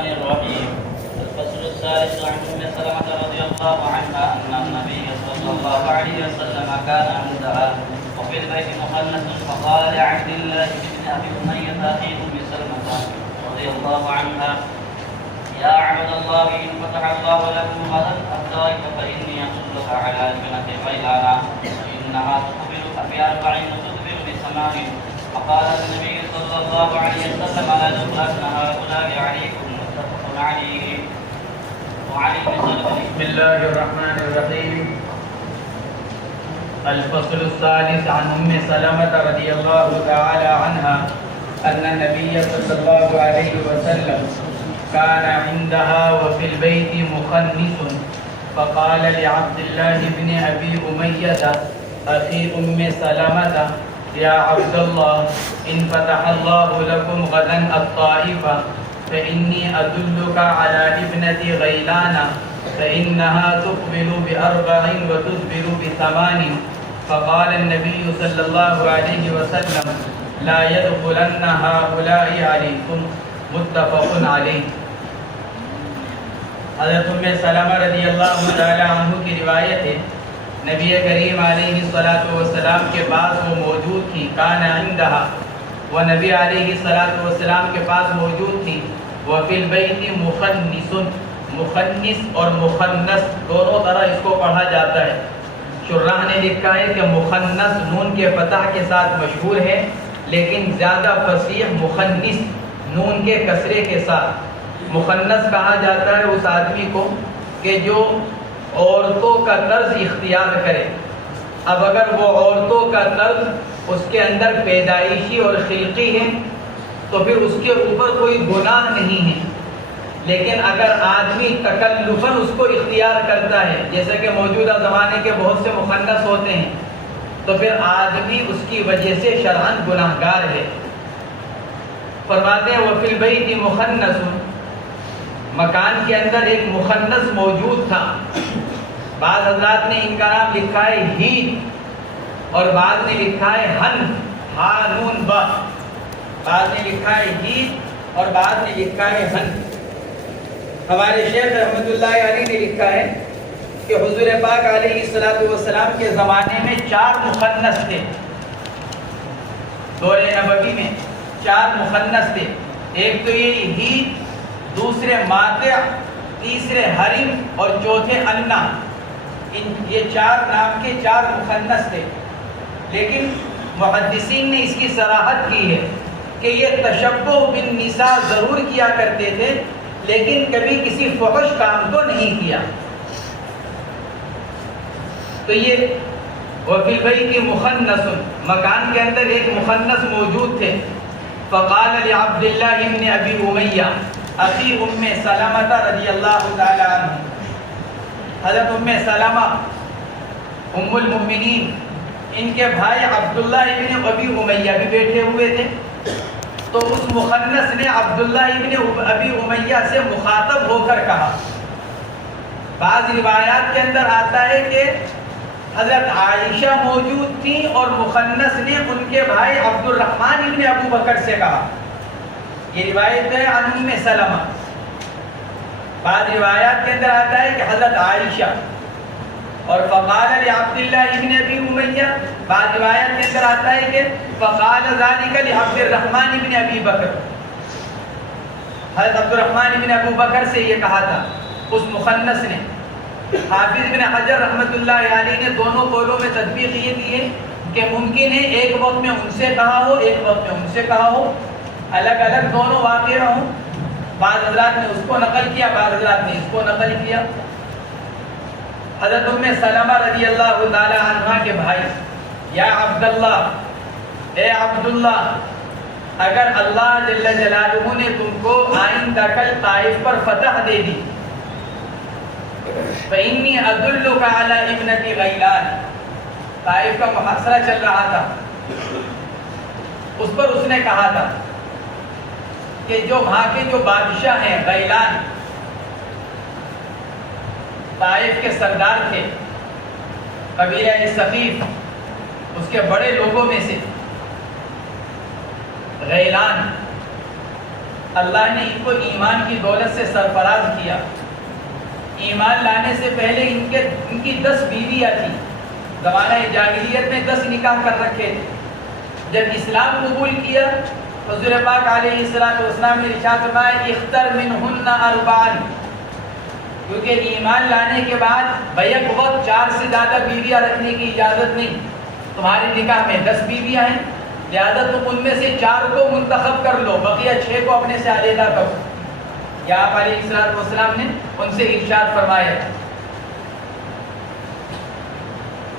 الرحمن الرحيم. الفصل الثالث عن أم سلمة رضي الله عنها أن النبي صلى الله عليه وسلم كان عندها وفي البيت مخنث فقال لعبد الله بن أبي أمية أخي أم سلمة رضي الله عنها: يا عبد الله إن فتح الله لكم غدا الطائف فإني أصلك على ابنة غيلانا فإنها تقبل ب40 وتدبر ب8. فقال النبي صلى الله عليه وسلم: لنبأن هؤلاء عليكم متفق عليه. وعن بسم الله الرحمن الرحيم. الفصل الثالث عن أم سلمة رضي الله تعالى عنها أن النبي صلى الله عليه وسلم كان عندها وفي البيت مخنث فقال لعبد الله بن أبي أمية أخي أم سلمة: يا عبد الله إن فتح الله لكم غدا الطائف فإني أدلك على ابنة غيلان فإنها تقبل ب4 وتدبر ب8. فقال النبي صلى الله عليه وسلم: لا يدخلن هؤلاء عليكم متفق علیہ. حضرت ام سلمہ رضی اللہ تعالی عنہ کی روایت ہے، نبی کریم علیہ الصلوۃ والسلام کے پاس وہ موجود تھی. کان عندها، وہ نبی علیہ الصلوۃ والسلام کے پاس موجود تھی. وفی البیت مخنث، مخنث اور مخنث دونوں طرح اس کو پڑھا جاتا ہے. شراح نے لکھا ہے کہ مخنث نون کے فتح کے ساتھ مشہور ہے، لیکن زیادہ فصیح مخنث نون کے کسرے کے ساتھ. مخنث کہا جاتا ہے اس آدمی کو کہ جو عورتوں کا طرز اختیار کرے. اب اگر وہ عورتوں کا طرز اس کے اندر پیدائشی اور خلقی ہے تو پھر اس کے اوپر کوئی گناہ نہیں ہے، لیکن اگر آدمی تکلفاً اس کو اختیار کرتا ہے، جیسے کہ موجودہ زمانے کے بہت سے مخنث ہوتے ہیں، تو پھر آدمی اس کی وجہ سے شرعاً گناہگار ہے. فرماتے ہیں وفی البیت مخنث، مکان کے اندر ایک مخنث موجود تھا. بعض حضرات نے ان کا نام لکھا ہے ہین اور بعض نے لکھا ہے ہن، ہا نون با. بعض نے لکھا ہے ہین اور بعض نے لکھا ہے ہن. ہمارے شیخ رحمۃ اللہ علیہ نے لکھا ہے کہ حضور پاک علیہ الصلوۃ والسلام کے زمانے میں 4 مخنث تھے. دور نبوی میں 4 مخنث تھے. ایک تو یہ ہی، دوسرے ماتع، تیسرے حرم اور چوتھے انا. یہ 4 نام کے 4 مخنث تھے. لیکن محدثین نے اس کی صراحت کی ہے کہ یہ تشبہ بالنساء ضرور کیا کرتے تھے، لیکن کبھی کسی فحش کام کو نہیں کیا. تو یہ وفی البیت مخنث، مکان کے اندر ایک مخنث موجود تھے. فقال لعبد اللہ بن ابی امیہ اخی ام سلمہ رضی اللہ تعالی عنہ. حضرت ام سلمہ ام المؤمنین، ان کے بھائی عبداللہ ابن ابی امیہ بھی بیٹھے ہوئے تھے. تو اس مخنث نے عبداللہ ابن ابی امیہ سے مخاطب ہو کر کہا. بعض روایات کے اندر آتا ہے کہ حضرت عائشہ موجود تھیں اور مخنث نے ان کے بھائی عبد الرحمن ابن ابو بکر سے کہا. یہ روایت ہے عن ام سلمہ. بعض روایات کے اندر آتا ہے کہ حضرت عائشہ اور فقال لعبد اللہ ابن ابی امیہ. بعض روایات کے اندر آتا ہے کہ فقال ذلك لعبد الرحمن ابن ابی بکر. حضرت عبد الرحمن ابن ابو بکر سے یہ کہا تھا اس مخنث نے. حافظ ابن حجر رحمۃ اللہ علیہ نے دونوں قولوں میں تطبیق یہ دی ہے کہ ممکن ہے ایک وقت میں ان سے کہا ہو، ایک وقت میں ان سے کہا ہو، الگ الگ دونوں واقع ہوں. بعض حضرات نے اس کو نقل کیا، بعض حضرات نے اس کو نقل کیا. حضرت ام سلمہ رضی اللہ تعالی عنہ کے بھائی: یا عبداللہ، اے عبداللہ، اگر اللہ جل جلالہ نے تم کو آئندہ کل طائف پر فتح دے دی، فإنی أدلک علی ابنۃ غیلان. طائف کا محاصرہ چل رہا تھا، اس پر اس نے کہا تھا کہ جو وہاں کے جو بادشاہ ہیں غیلان، طائف کے سردار تھے، قبیلہ ثقیف، اس کے بڑے لوگوں میں سے غیلان، اللہ نے ان کو ایمان کی دولت سے سرفراز کیا. ایمان لانے سے پہلے ان کی 10 بیویاں تھیں. زمانہ جاہلیت میں 10 نکاح کر رکھے تھے. جب اسلام قبول کیا حضور پاک علیہ السلام نے ارشاد فرمایا اختر منہن 4، کیونکہ ایمان لانے کے بعد بیک وقت 4 سے زیادہ بیویاں رکھنے کی اجازت نہیں. تمہارے نکاح میں 10 بیویاں ہیں، لہذا تم ان میں سے 4 کو منتخب کر لو، بقیہ 6 کو اپنے سے علیحدہ کرو. یا آپ علیہ السلام نے ان سے ارشاد فرمایا.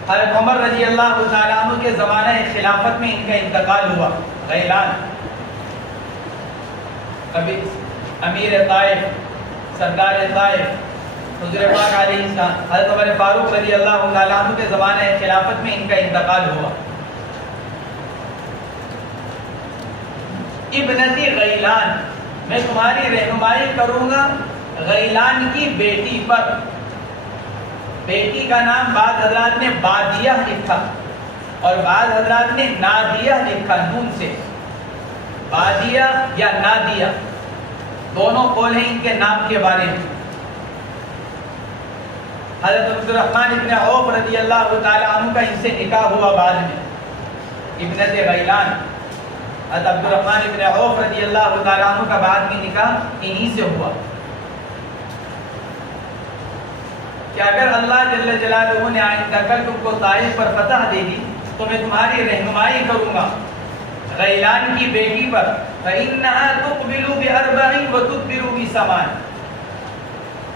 حضرت عمر رضی اللہ تعالیٰ عنہ کے زمانہ خلافت میں ان کا انتقال ہوا. غیلان کبھی امیر طائف، سردار طائف حضور پاک علیہ السلام، حضرت عمر فاروق رضی اللہ تعالیٰ عنہ کے زمانہ خلافت میں ان کا انتقال ہوا. ابنتی غیلان، میں تمہاری رہنمائی کروں گا غیلان کی بیٹی پر. بیٹی کا نام بعض حضرات نے بادیہ لکھا اور بعض حضرات نے نادیہ لکھا، نون سے. بادیہ یا نادیہ دونوں قول ہیں ان کے نام کے بارے میں. حضرت عبد الرحمن ابن عوف رضی اللہ تعالی عنہ کا ان سے نکاح ہوا بعد میں. ابنت غیلان حضرت عبد الرحمن ابن عوف رضی اللہ تعالی عنہ کا بعد میں نکاح انہی سے ہوا. کہ اگر اللہ جل جلالہ نے آئندہ کل تم کو طائف پر فتح دے دی تو میں تمہاری رہنمائی کروں گا غیلان کی بیٹی پر. فَإِنَّهَا تُقْبِلُ بِأَرْبَعٍ وَتُدْبِرُ بِثَمَانٍ.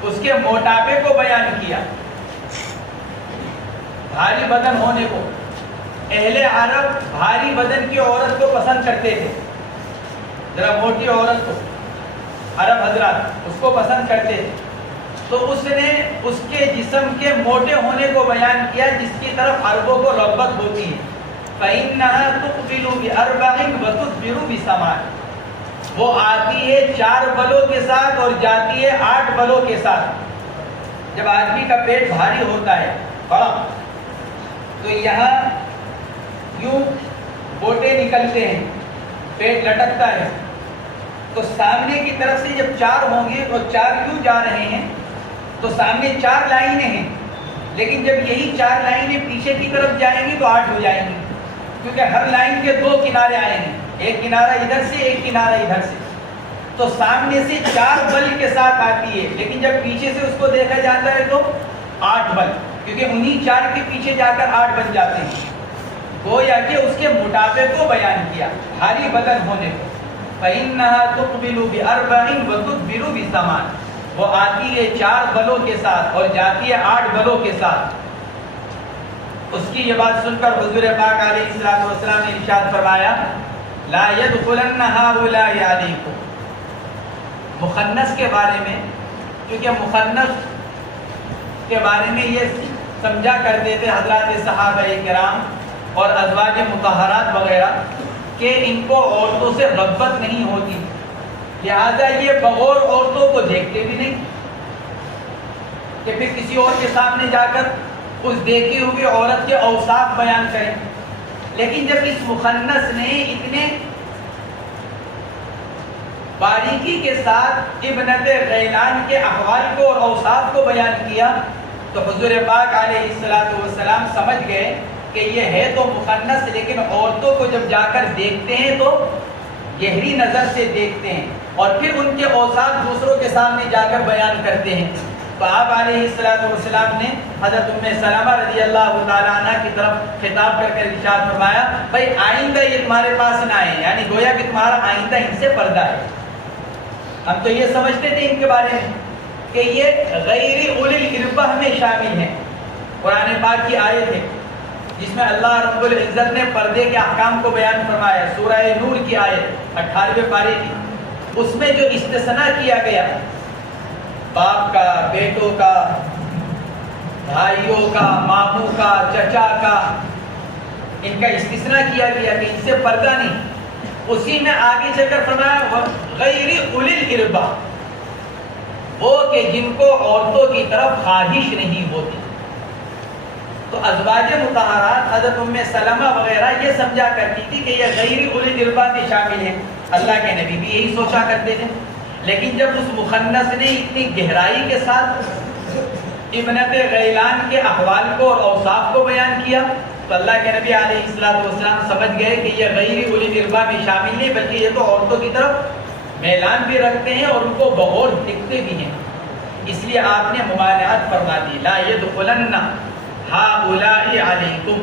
اس کے موٹاپے کو بیان کیا، بھاری بدن ہونے کو. اہل عرب بھاری بدن کی عورت کو پسند کرتے تھے، ذرا موٹی عورت کو عرب حضرات اس کو پسند کرتے تھے. تو اس نے اس کے جسم کے موٹے ہونے کو بیان کیا جس کی طرف عربوں کو رغبت ہوتی ہے. فَإِنَّهَا تُقْبِلُ بِأَرْبَعٍ وَتُدْبِرُ بِثَمَانٍ. وہ آتی ہے 4 بلوں کے ساتھ اور جاتی ہے 8 بلوں کے ساتھ. جب آدمی کا پیٹ بھاری ہوتا ہے بڑا تو یہاں یوں بوٹے نکلتے ہیں، پیٹ لٹکتا ہے. تو سامنے کی طرف سے جب 4 ہوں گے تو 4 کیوں جا رہے ہیں تو سامنے 4 لائنیں ہیں، لیکن جب یہی 4 لائنیں پیچھے کی طرف جائیں گی تو 8 ہو جائیں گی، کیونکہ ہر لائن کے 2 کنارے آئیں گے، ایک کنارہ ادھر سے ایک کنارہ ادھر سے. تو سامنے سے 4 بل کے ساتھ آتی ہے، لیکن جب پیچھے سے اس کو دیکھا جاتا ہے تو 8 بل، کیونکہ انہی 4 کے پیچھے جا کر 8 بن جاتے ہیں. گویا کہ اس کے موٹاپے کو بیان کیا، بھاری بدن ہونے کو. فَإِنَّهَا تُقْبِلُ بِأَرْبَعٍ وَتُدْبِرُ بِثَمَانٍ. وہ آتی ہے 4 بلوں کے ساتھ اور جاتی ہے 8 بلوں کے ساتھ. اس کی یہ بات سن کر حضور پاک علیہ السلام نے ارشاد فرمایا لا يدخلن هؤلاء عليكم. مخنث کے بارے میں، کیونکہ مخنث کے بارے میں یہ سمجھا کرتے تھے حضرات صحابہ کرام اور ازواج مطہرات وغیرہ کہ ان کو عورتوں سے رغبت نہیں ہوتی، لہذا یہ بغور عورتوں کو دیکھتے بھی نہیں کہ پھر کسی اور کے سامنے جا کر اس دیکھی ہوئی عورت کے اوصاف بیان کریں. لیکن جب اس مخنث نے اتنے باریکی کے ساتھ ابنت غیلان کے احوال کو اور اوصاف کو بیان کیا تو حضور پاک علیہ السلام سمجھ گئے کہ یہ ہے تو مخنث، لیکن عورتوں کو جب جا کر دیکھتے ہیں تو گہری نظر سے دیکھتے ہیں اور پھر ان کے اوصاف دوسروں کے سامنے جا کر بیان کرتے ہیں. تو آپ علیہ السلام نے حضرت ام سلمہ رضی اللہ تعالیٰ عنہ کی طرف خطاب کر کے ارشاد فرمایا بھائی آئندہ یہ تمہارے پاس نہ آئے، یعنی گویا کہ تمہارا آئندہ ان سے پردہ ہے. ہم تو یہ سمجھتے تھے ان کے بارے میں کہ یہ غیر اولی الاربہ میں شامل ہیں. قرآن پاک کی آیت ہے جس میں اللہ رب العزت نے پردے کے احکام کو بیان فرمایا. سورہ نور کی آیت 98 پارے کی، اس میں جو استثناء کیا گیا باپ کا، بیٹوں کا، بھائیوں کا، ماموں کا، چچا کا، ان کا استثناء کیا گیا کہ ان سے پردہ نہیں. اسی میں آگے چل کر فرمایا غیر اولی الاربہ، وہ کہ جن کو عورتوں کی طرف خواہش نہیں ہوتی. تو ازواج مطہرات حضرت ام سلمہ وغیرہ یہ سمجھا کرتی تھی کہ یہ غیر اولی الالباب شامل ہیں. اللہ کے نبی بھی یہی سوچا کرتے تھے. لیکن جب اس مخنث نے اتنی گہرائی کے ساتھ ابنت غیلان کے احوال کو اور اوصاف کو بیان کیا تو اللہ کے نبی علیہ السلام سمجھ گئے کہ یہ غیر اولی الالباب شامل نہیں، بلکہ یہ تو عورتوں کی طرف میلان بھی رکھتے ہیں اور ان کو بغور دکھتے بھی ہیں. اس لیے آپ نے ممانعت فرما دی، لا يدخلن هؤلاء علیکم،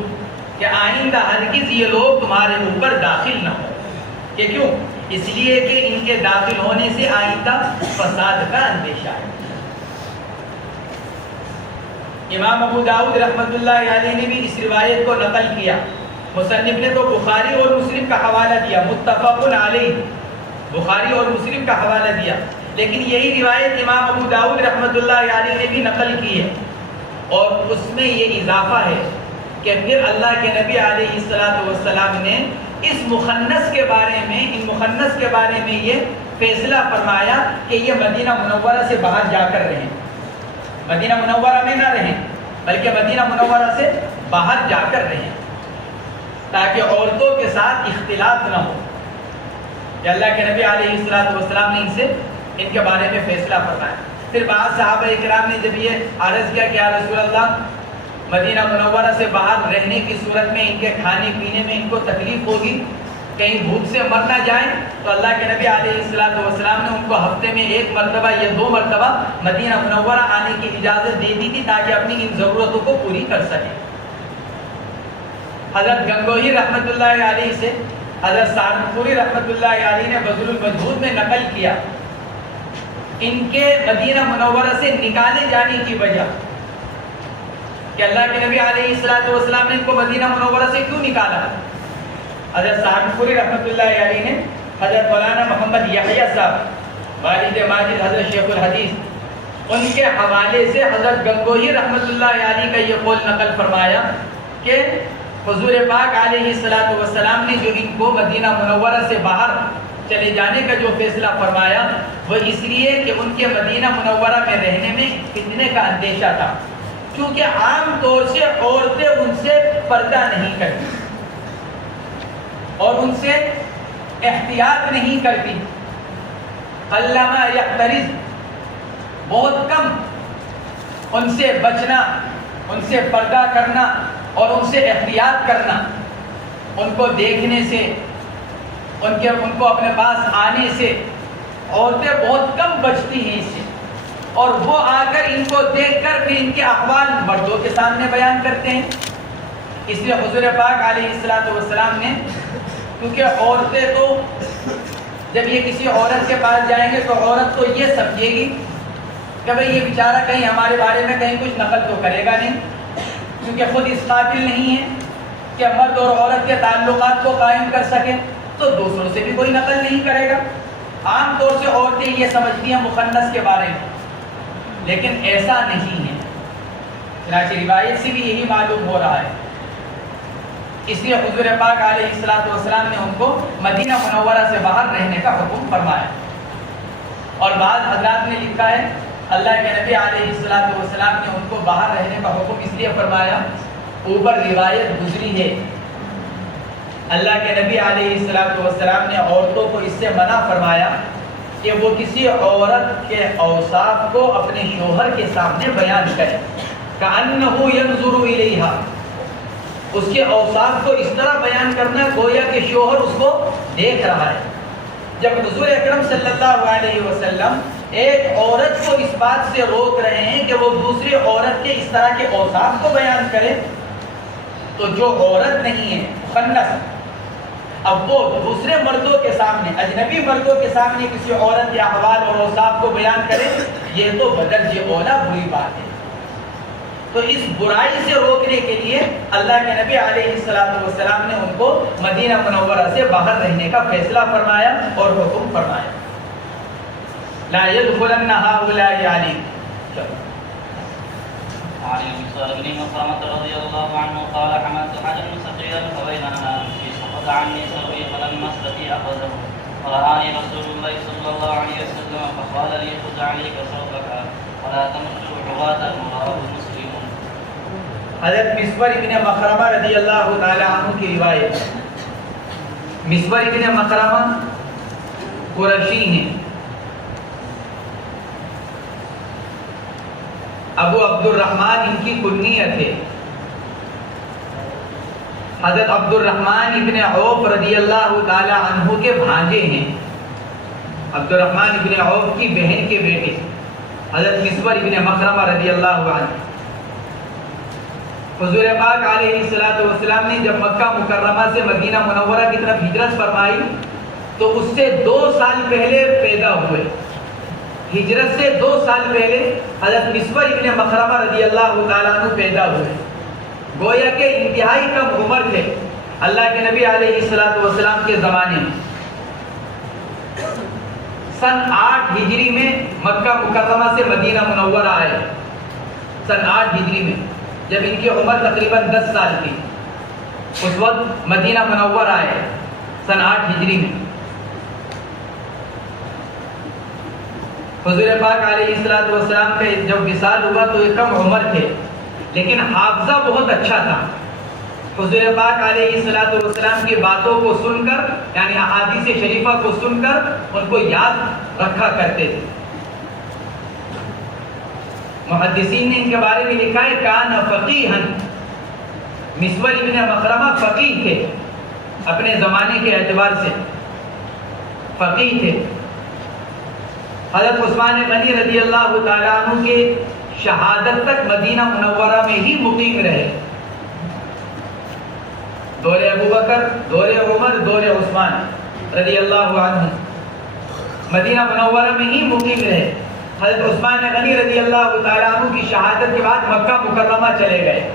کہ آئندہ ہرگز یہ لوگ تمہارے اوپر داخل نہ ہو. کہ کیوں؟ اس لیے کہ ان کے داخل ہونے سے آئندہ فساد کا اندیشہ ہے. امام ابو داؤد رحمۃ اللہ علیہ نے بھی اس روایت کو نقل کیا. مصنف نے تو بخاری اور مسلم کا حوالہ دیا، متفق علیہ، بخاری اور مسلم کا حوالہ دیا، لیکن یہی روایت امام ابو داؤد رحمۃ اللہ علیہ نے بھی نقل کی ہے. اور اس میں یہ اضافہ ہے کہ پھر اللہ کے نبی علیہ السلام نے اس مخنث کے بارے میں، ان مخنث کے بارے میں یہ فیصلہ فرمایا کہ یہ مدینہ منورہ سے باہر جا کر رہیں، مدینہ منورہ میں نہ رہیں بلکہ مدینہ منورہ سے باہر جا کر رہیں، تاکہ عورتوں کے ساتھ اختلاط نہ ہو. کہ اللہ کے نبی علیہ السلام نے ان کے بارے میں فیصلہ فرمایا. پھر بعض صحابہ اکرام نے جب یہ عرض کیا کہ یا رسول اللہ، مدینہ منورہ سے باہر رہنے کی صورت میں ان کے کھانے پینے میں ان کو تکلیف ہوگی، کہیں بھوک سے مر نہ جائیں، تو اللہ کے نبی علیہ السلام نے ان کو ہفتے میں 1 مرتبہ یا 2 مرتبہ مدینہ منورہ آنے کی اجازت دے دی تھی تاکہ اپنی ان ضرورتوں کو پوری کر سکیں. حضرت گنگوہی رحمۃ اللہ علیہ سے حضرت سہارنپوری رحمۃ اللہ علیہ نے بذل المجہود میں نقل کیا ان کے مدینہ منورہ سے نکالے جانے کی وجہ، کہ اللہ کے نبی علیہ السلام نے ان کو مدینہ منورہ سے کیوں نکالا. حضرت سہارنپوری رحمۃ اللہ علیہ نے حضرت مولانا محمد یحییٰ صاحب والد ماجد حضرت شیخ الحدیث، ان کے حوالے سے حضرت گنگوہی رحمۃ اللہ علیہ کا یہ قول نقل فرمایا کہ حضور پاک علیہ السلام نے جو ان کو مدینہ منورہ سے باہر چلے جانے کا جو فیصلہ فرمایا وہ اس لیے کہ ان کے مدینہ منورہ میں رہنے میں فتنے کا اندیشہ تھا، کیونکہ عام طور سے عورتیں ان سے پردہ نہیں کرتی اور ان سے احتیاط نہیں کرتی. علامہ یحترز، بہت کم ان سے بچنا، ان سے پردہ کرنا اور ان سے احتیاط کرنا، ان کو دیکھنے سے، ان کو اپنے پاس آنے سے عورتیں بہت کم بچتی ہیں اس سے، اور وہ آ کر ان کو دیکھ کر پھر ان کے احوال مردوں کے سامنے بیان کرتے ہیں. اس لیے حضور پاک علیہ السلام نے، کیونکہ عورتیں تو جب یہ کسی عورت کے پاس جائیں گے تو عورت تو یہ سمجھے گی کہ بھئی یہ بیچارہ کہیں ہمارے بارے میں کہیں کچھ نقل تو کرے گا نہیں، کیونکہ خود اس قابل نہیں ہے کہ مرد اور عورت کے تعلقات کو قائم کر سکے، تو دوسروں سے بھی کوئی نقل نہیں کرے گا. عام طور سے عورتیں یہ سمجھتی ہیں مخنث کے بارے میں، لیکن ایسا نہیں ہے. چنانچہ روایت سے بھی یہی معلوم ہو رہا ہے. اس لیے حضور پاک علیہ السلام نے ان کو مدینہ منورہ سے باہر رہنے کا حکم فرمایا. اور بعض حضرات نے لکھا ہے اللہ کے نبی علیہ السلام نے ان کو باہر رہنے کا حکم اس لیے فرمایا، اوپر روایت گزری ہے اللہ کے نبی علیہ السلام نے عورتوں کو اس سے منع فرمایا کہ وہ کسی عورت کے اوصاف کو اپنے شوہر کے سامنے بیان کرے، کأنہ ینظر الیہا، اس کے اوصاف کو اس طرح بیان کرنا گویا کہ شوہر اس کو دیکھ رہا ہے. جب حضور اکرم صلی اللہ علیہ وسلم ایک عورت کو اس بات سے روک رہے ہیں کہ وہ دوسری عورت کے اس طرح کے اوصاف کو بیان کرے، تو جو عورت نہیں ہے مخنث، اب وہ دوسرے مردوں کے سامنے، اجنبی مردوں کے سامنے کسی عورت کے احوال اور اوصاف کو بیان کرے، یہ تو بدرجہ اولا بری بات ہے. تو اس برائی سے روکنے کے لیے اللہ کے نبی علیہ السلام نے ان کو مدینہ منورہ سے باہر رہنے کا فیصلہ فرمایا اور حکم فرمایا. لا يدخلن هؤلاء عليكم. وعن المسور بن مخرمة رضي الله عنه قال حملت حجرا صغيرا فبينما في سقط عني ثوبي فلما استطيع أخذه فرآني رسول الله صلى الله عليه وسلم فقال لي خذ عليك ثوبك ولا تمسه عراة رواه مسلم. حضرت مسور ابن مخرمہ رضی اللہ تعالی عنہ کی روایت. مسور ابن مخرمہ قرشی ہیں. ابو عبد الرحمن ان کی کنیت ہے. حضرت عبد الرحمن ابن عوف رضی اللہ تعالی عنہ کے بھانجے ہیں. عبد الرحمن ابن عوف کی بہن کے بیٹے حضرت مسور ابن مخرمہ رضی اللہ عنہ. حضور پاک علیہ الصلوۃ والسلام نے جب مکہ مکرمہ سے مدینہ منورہ کی طرف ہجرت فرمائی تو اس سے 2 سال پہلے پیدا ہوئے. ہجرت سے 2 سال پہلے حضرت مسور ابن مخرمہ رضی اللہ تعالیٰ عنہ پیدا ہوئے. گویا کہ انتہائی کم عمر تھے اللہ کے نبی علیہ الصلوۃ والسلام کے زمانے میں. سن 8 ہجری میں مکہ مکرمہ سے مدینہ منورہ آئے. سن 8 ہجری میں جب ان کی عمر تقریباً 10 سال تھی اس وقت مدینہ منورہ آئے سن 8 ہجری میں. حضور پاک علیہ الصلوۃ والسلام کا جب وصال ہوا تو یہ کم عمر تھے لیکن حافظہ بہت اچھا تھا. حضور پاک علیہ الصلوۃ والسلام کی باتوں کو سن کر یعنی احادیث شریفہ کو سن کر ان کو یاد رکھا کرتے تھے. محدثین نے ان کے بارے میں لکھا ہے کان فقیہا. مسور ابن مخرمہ فقیہ تھے اپنے زمانے کے اعتبار سے فقیہ تھے. حضرت عثمان غنی رضی اللہ تعالیٰ عنہ کے شہادت تک مدینہ منورہ میں ہی مقیم رہے. دور ابو بکر، دور عمر، دور عثمان رضی اللہ عنہ مدینہ منورہ میں ہی مقیم رہے. حضرت عثمان غنی رضی اللہ تعالیٰ عنہ کی شہادت کے بعد مکہ مکرمہ چلے گئے.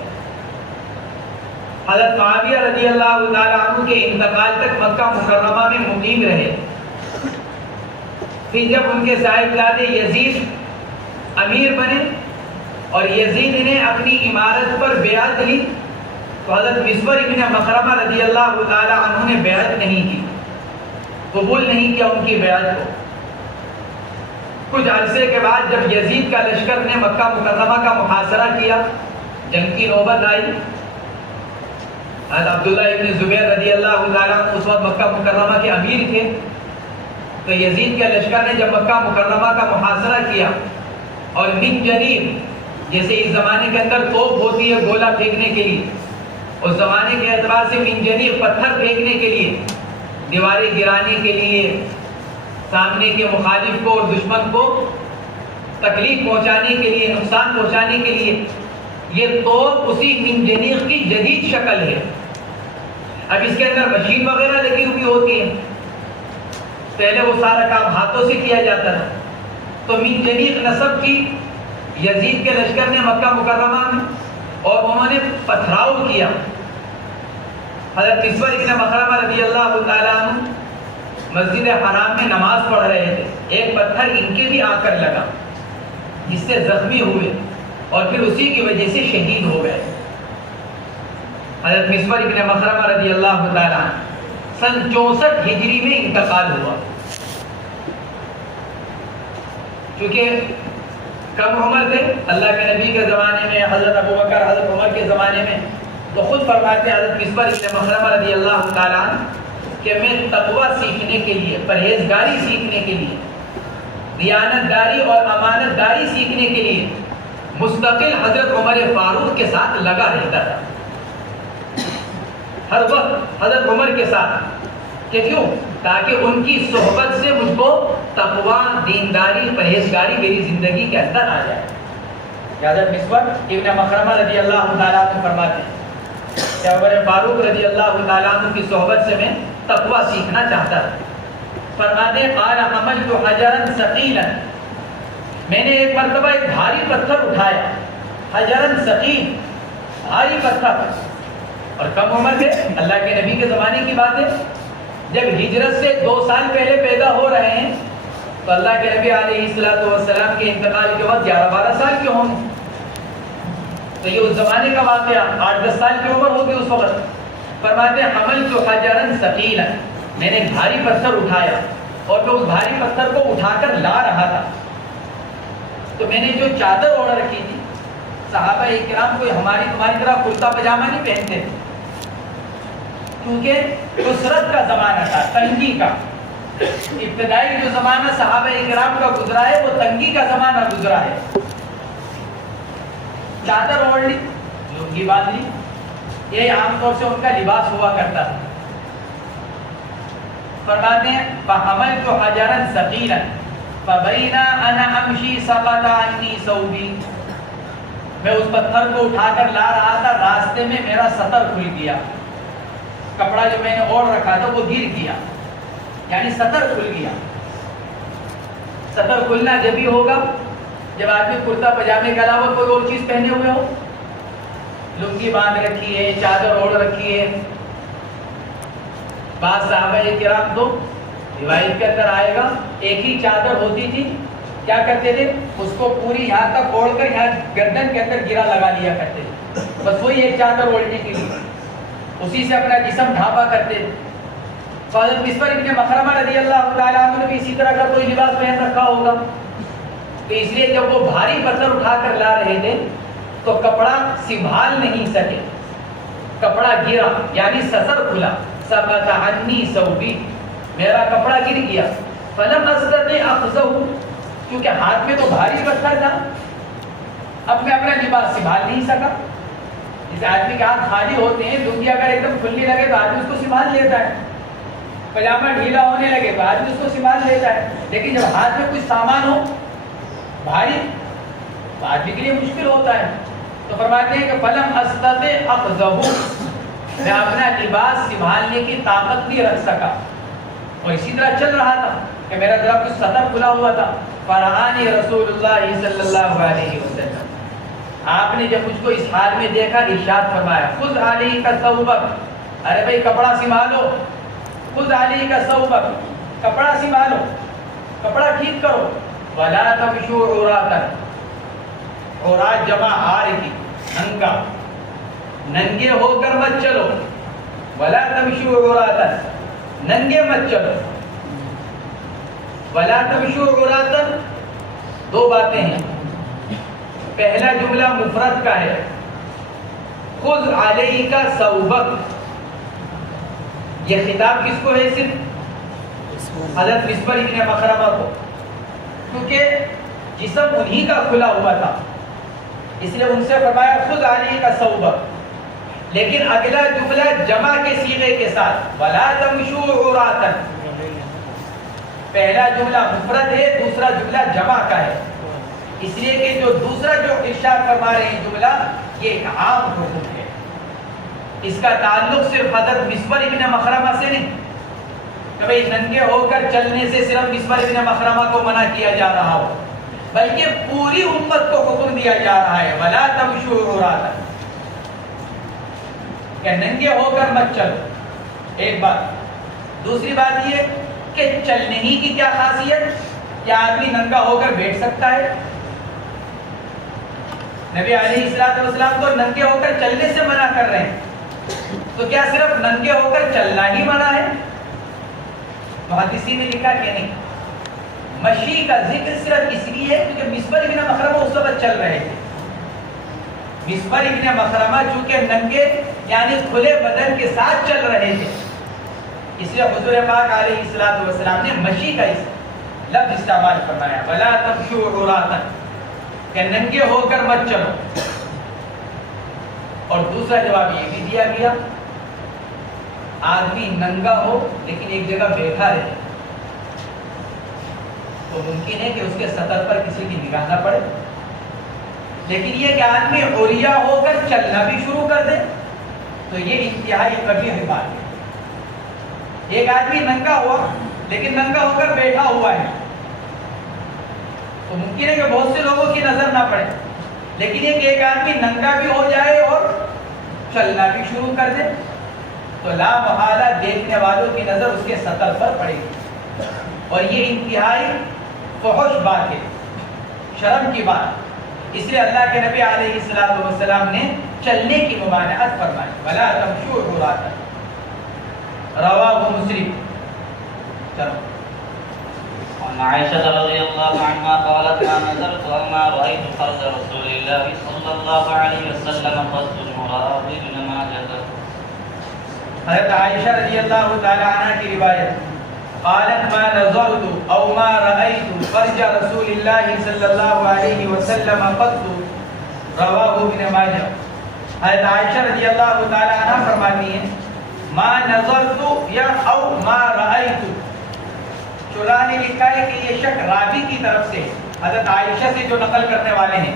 حضرت معاویہ رضی اللہ تعالیٰ عنہ کے انتقال تک مکہ مکرمہ میں مقیم رہے. پھر جب ان کے صاحبزادے یزید امیر بنے اور یزید نے اپنی امارت پر بیعت لی تو حضرت مسور ابن مخرمہ رضی اللہ تعالی عنہ نے بیعت نہیں کی، قبول نہیں کیا ان کی بیعت کو. کچھ عرصے کے بعد جب یزید کا لشکر نے مکہ مکرمہ کا محاصرہ کیا، جنگ کی نوبت آئی. حضرت عبداللہ ابن زبیر رضی اللہ تعالیٰ عنہ اس وقت مکہ مکرمہ کے امیر تھے. تو یزید کے لشکر نے جب مکہ مکرمہ کا محاصرہ کیا اور من جنیب جیسے اس زمانے کے اندر توپ ہوتی ہے گولہ پھینکنے کے لیے، اس زمانے کے اعتبار سے من جنیب پتھر پھینکنے کے لیے، دیواریں گرانے کے لیے، سامنے کے مخالف کو اور دشمن کو تکلیف پہنچانے کے لیے، نقصان پہنچانے کے لیے، یہ توپ اسی من جنیب کی جدید شکل ہے. اب اس کے اندر مشین وغیرہ لگی ہوئی ہوتی ہے، پہلے وہ سارا کام ہاتھوں سے کیا جاتا تھا. تو من جنیق نسب کی یزید کے لشکر نے مکہ مکرمہ میں اور انہوں نے پتھراؤ کیا. حضرت مسور ابن مخرمہ رضی اللہ تعالیٰ عنہ مسجد حرام میں نماز پڑھ رہے تھے. ایک پتھر ان کے بھی آ کر لگا جس سے زخمی ہوئے اور پھر اسی کی وجہ سے شہید ہو گئے. حضرت مسور ابن مخرمہ رضی اللہ تعالیٰ عنہ سن 64 ہجری میں انتقال ہوا. چونکہ کم عمر تھے اللہ کے نبی کے زمانے میں، حضرت ابو بکر حضرت عمر کے زمانے میں، تو خود فرماتے ہیں حضرت مسور ابن مخرمہ رضی اللہ تعالیٰ عنہ کہ میں تقوی سیکھنے کے لیے، پرہیزگاری سیکھنے کے لیے، دیانت داری اور امانت داری سیکھنے کے لیے مستقل حضرت عمر فاروق کے ساتھ لگا رہتا تھا. ہر وقت حضرت عمر کے ساتھ. کہ کیوں؟ تاکہ ان کی صحبت سے مجھ کو تقوی، دینداری، پرہیزگاری میری زندگی کے اندر آ جائے. حضرت مسور ابن مخرمہ رضی اللہ تعالیٰ عنہ فرماتے ہیں کہ عمر فاروق رضی اللہ تعالیٰ عنہ کی صحبت سے میں تقوی سیکھنا چاہتا تھا. فرماتے ہیں قال حملت حجرا ثقیلا، میں نے ایک مرتبہ ایک بھاری پتھر اٹھایا. حجرا ثقیل، بھاری پتھر، اور کم عمر تھے، اللہ کے نبی کے زمانے کی بات ہے. جب ہجرت سے 2 سال پہلے پیدا ہو رہے ہیں تو اللہ کے نبی علیہ الصلوۃ والسلام کے انتقال کے بعد 11-12 سال کے ہوں گے. تو یہ اس زمانے کا واقعہ، 8-10 سال کی عمر ہوگی اس وقت. فرماتے ہیں حملت حجرا ثقیلا، میں نے ایک بھاری پتھر اٹھایا اور میں اس بھاری پتھر کو اٹھا کر لا رہا تھا. تو میں نے جو چادر اوڑھ رکھی تھی صحابہ کرام کوئی ہماری تمہاری طرح کرتا پاجامہ نہیں پہنتے، کیونکہ عسرت کا زمانہ تھا، تنگی کا۔ ابتدائی جو زمانہ صحابہ کرام کا گزرا ہے وہ تنگی کا زمانہ گزرا ہے۔ چادر اوڑھ لی، لنگی باندھ لی، یہ عام طور سے ان کا لباس ہوا کرتا تھا۔ فرماتے ہیں فَحَمَلْتُ حَجَرًا ثَقِيلًا فَبَيْنَا أَنَا أَمْشِي سَقَطَ عَنِّي ثَوْبِي، میں اس پتھر کو اٹھا کر لا رہا تھا، راستے میں میرا سطر کھل گیا، کپڑا جو میں نے اوڑھ رکھا تھا وہ گر گیا، یعنی سطر کھل گیا۔ سطر کھلنا جب ہی ہوگا جب آدمی کرتا پاجامے کے علاوہ کوئی اور چیز پہنے ہوئے ہو، لنگی باندھ رکھی ہے، چادر اوڑھ رکھی ہے۔ بعض صحابہ کرام تو روایت کے اندر آئے گا ایک ہی چادر ہوتی تھی، کیا کرتے تھے اس کو پوری یہاں تک اوڑھ کر یہاں گردن کے اندر گرا لگا لیا کرتے تھے، بس وہی ایک چادر اوڑھنے کے لیے، اسی سے اپنا جسم ڈھانپا کرتے تھے۔ حضرت مسور ابن مخرمہ رضی اللہ تعالیٰ عنہ نے بھی اسی طرح کا کوئی لباس پہن رکھا ہوگا، تو اس لیے جب وہ بھاری پتھر اٹھا کر لا رہے تھے تو کپڑا سنبھال نہیں سکے، کپڑا گرا یعنی سطر کھلا، سقط عنی ثوبی، میرا کپڑا گر گیا۔ فلم استطع اخذہ، کیونکہ ہاتھ میں تو بھاری پتھر تھا، اب میں اپنا لباس سنبھال نہیں سکا۔ جس آدمی کے ہاتھ خالی ہوتے ہیں، لنگی اگر ایک دم کھلنے لگے تو آدمی اس کو سنبھال لیتا ہے، پاجامہ ڈھیلا ہونے لگے تو آدمی اس کو سنبھال لیتا ہے، لیکن جب ہاتھ میں کچھ سامان ہو بھاری تو آدمی کے لیے مشکل ہوتا ہے۔ تو فرماتے ہیں کہ فلم استطع اخذہ، میں اپنا لباس سنبھالنے کی طاقت نہیں رکھ سکا، اور اسی طرح چل رہا تھا کہ میرا ذرا کچھ سطر کھلا ہوا تھا۔ فرعانی رسول اللہ صلی اللہ علیہ وسلم، آپ نے جب مجھ کو اس حال میں دیکھا ارشاد فرمایا خذ علیک ثوبک، ارے بھائی کپڑا سنبھالو، خذ علیک ثوبک، کپڑا سنبھالو، کپڑا ٹھیک کرو، ولا تمشوا عراتا، عورات جمع عار کی، ننگا، ننگے ہو کر مت چلو، ولا تمشوا عراتا، ننگے مت چلو، ولا تمشوا عراتا، دو باتیں ہیں، پہلا جملہ مفرد کا ہے، خذ علیک ثوبک، یہ خطاب کس کو ہے؟ صرف حضرت مسور ابن مخرمہ کو، کیونکہ جسم انہی کا کھلا ہوا تھا، اس لیے ان سے فرمایا خذ علیک ثوبک۔ لیکن اگلا جملہ جمع کے صیغے کے ساتھ ولا تمشوا عراتا، پہلا جملہ مفرد ہے، دوسرا جملہ جمع کا ہے، اس لیے کہ جو دوسرا جو ارشاد فرما رہے ہیں جملہ یہ ایک عام حکم ہے، اس کا تعلق صرف حضرت مسور ابن مخرمہ سے نہیں کہ بھئی ننگے ہو کر چلنے سے صرف مسور ابن مخرمہ کو منع کیا جا رہا ہو، بلکہ پوری امت کو حکم دیا جا رہا ہے ولا تمشوا عراتا، کہ ننگے ہو کر مت چلو، ایک بات۔ دوسری بات یہ کہ چلنے ہی کی کیا خاصیت، کیا آدمی ننگا ہو کر بیٹھ سکتا ہے؟ نبی علیہ السلام تو ننگے ہو کر چلنے سے منع کر رہے ہیں، تو کیا صرف ننگے ہو کر چلنا ہی منع ہے؟ محدثین نے لکھا کہ نہیں، مشی کا ذکر صرف اس لیے ہے کیونکہ مسور ابن مخرمہ اس وقت چل رہے تھے۔ مسور ابن مخرمہ چونکہ ننگے یعنی کھلے بدن کے ساتھ چل رہے تھے، اس لیے حضور پاک علیہ السلام نے مشی کا لفظ استعمال فرمایا ولا تمشوا عراتا، کہ ننگے ہو کر مت چلو۔ اور دوسرا جواب یہ بھی دیا گیا آدمی ننگا ہو لیکن ایک جگہ بیٹھا رہے تو ممکن ہے کہ اس کے سطر پر کسی کی نگاہ نہ پڑے، لیکن یہ کہ آدمی عریا ہو کر چلنا بھی شروع کر دے تو یہ انتہائی قبیح بات ہے۔ ایک آدمی ننگا ہوا لیکن ننگا ہو کر بیٹھا ہوا ہے تو ممکن ہے کہ بہت سے لوگوں کی نظر نہ پڑے، لیکن یہ کہ ایک آدمی ننگا بھی ہو جائے اور چلنا بھی شروع کر دے تو لا محالہ دیکھنے والوں کی نظر اس کے سطر پر پڑے گی، اور یہ انتہائی فحش بات ہے، شرم کی بات۔ اس لیے اللہ کے نبی علیہ السلام نے چلنے کی ممانعت فرمائی ولا تمشوا عراتا، رواہ مسلم۔ چلو عن عائشة رضي الله عنها قالت ما نظرت وما رأيت فرج رسول الله صلى الله عليه وسلم قد رواه ابن ماجه. حضرت عائشہ رضی اللہ تعالی عنہ کی روایت قالت ما نظرت او ما رأيت فرج رسول اللہ صلی اللہ علیہ وسلم قد رواه ابن ماجه. حضرت عائشہ رضی اللہ تعالی عنہ فرماتی ہیں ما نظرت یا او ما رأيت. شراح نے لکھا ہے کہ یہ شک راوی کی طرف سے، حضرت عائشہ سے جو نقل کرنے والے ہیں